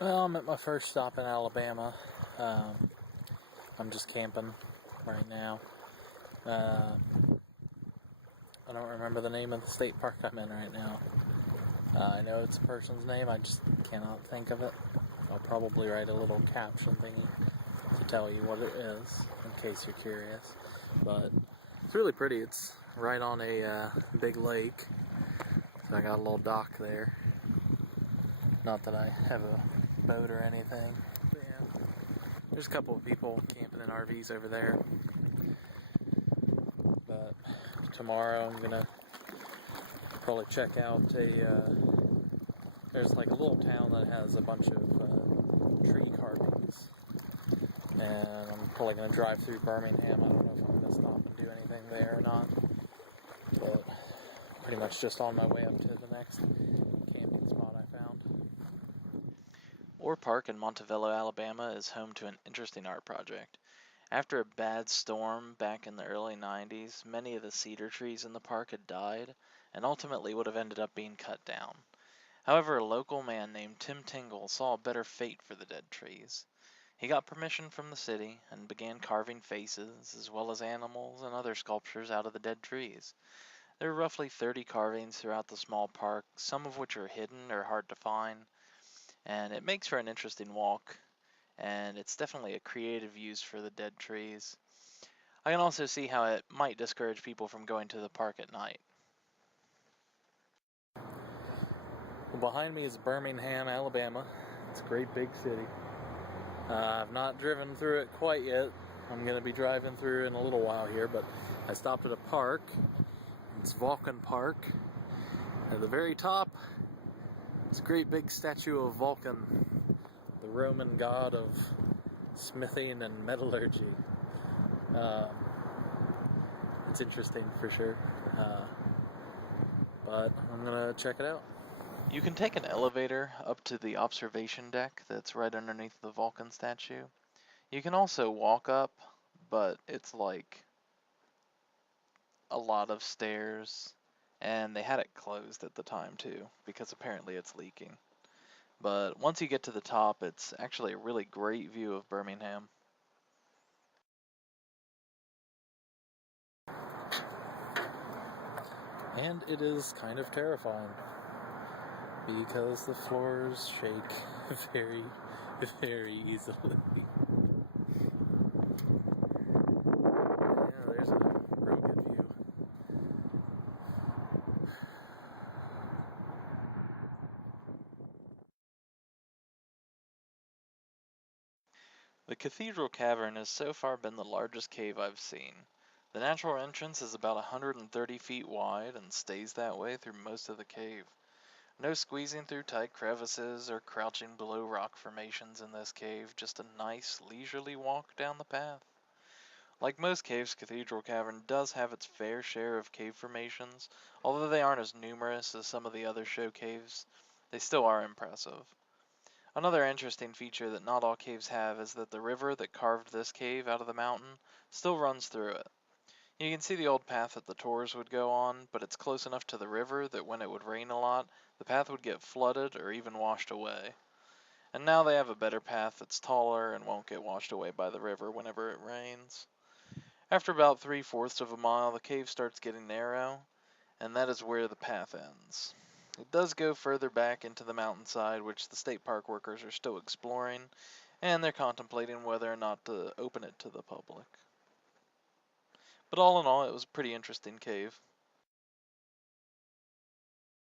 Well, I'm at my first stop in Alabama. Um, I'm just camping right now. Uh, I don't remember the name of the state park I'm in right now. I know it's a person's name, I just cannot think of it. I'll probably write a little caption thingy to tell you what it is, in case you're curious. But it's really pretty. It's right on a big lake. So I got a little dock there. Not that I have a boat or anything. But yeah, there's a couple of people camping in RVs over there. But tomorrow I'm gonna probably check out there's like a little town that has a bunch of tree carvings. And I'm probably gonna drive through Birmingham. I don't know if I'm gonna stop and do anything there or not. But pretty much just on my way up to the next camping spot I found. Orr Park in Montevallo, Alabama is home to an interesting art project. After a bad storm back in the early 90s, many of the cedar trees in the park had died and ultimately would have ended up being cut down. However, a local man named Tim Tingle saw a better fate for the dead trees. He got permission from the city and began carving faces as well as animals and other sculptures out of the dead trees. There are roughly 30 carvings throughout the small park, some of which are hidden or hard to find, and it makes for an interesting walk, and it's definitely a creative use for the dead trees. I can also see how it might discourage people from going to the park at night. Well, behind me is Birmingham, Alabama. It's a great big city. I've not driven through it quite yet. I'm going to be driving through in a little while here, but I stopped at a park. It's Vulcan Park. At the very top, it's a great big statue of Vulcan, the Roman god of smithing and metallurgy. It's interesting for sure, but I'm gonna check it out. You can take an elevator up to the observation deck that's right underneath the Vulcan statue. You can also walk up, but it's like a lot of stairs, and they had it closed at the time too, because apparently it's leaking. But once you get to the top, it's actually a really great view of Birmingham. And it is kind of terrifying because the floors shake very, very easily. Yeah, there's a real good view. The Cathedral Cavern has so far been the largest cave I've seen. The natural entrance is about 130 feet wide and stays that way through most of the cave. No squeezing through tight crevices or crouching below rock formations in this cave, just a nice, leisurely walk down the path. Like most caves, Cathedral Cavern does have its fair share of cave formations, although they aren't as numerous as some of the other show caves. They still are impressive. Another interesting feature that not all caves have is that the river that carved this cave out of the mountain still runs through it. You can see the old path that the tours would go on, but it's close enough to the river that when it would rain a lot, the path would get flooded or even washed away. And now they have a better path that's taller and won't get washed away by the river whenever it rains. After about 3/4 of a mile, the cave starts getting narrow, and that is where the path ends. It does go further back into the mountainside, which the state park workers are still exploring, and they're contemplating whether or not to open it to the public. But all in all, it was a pretty interesting cave.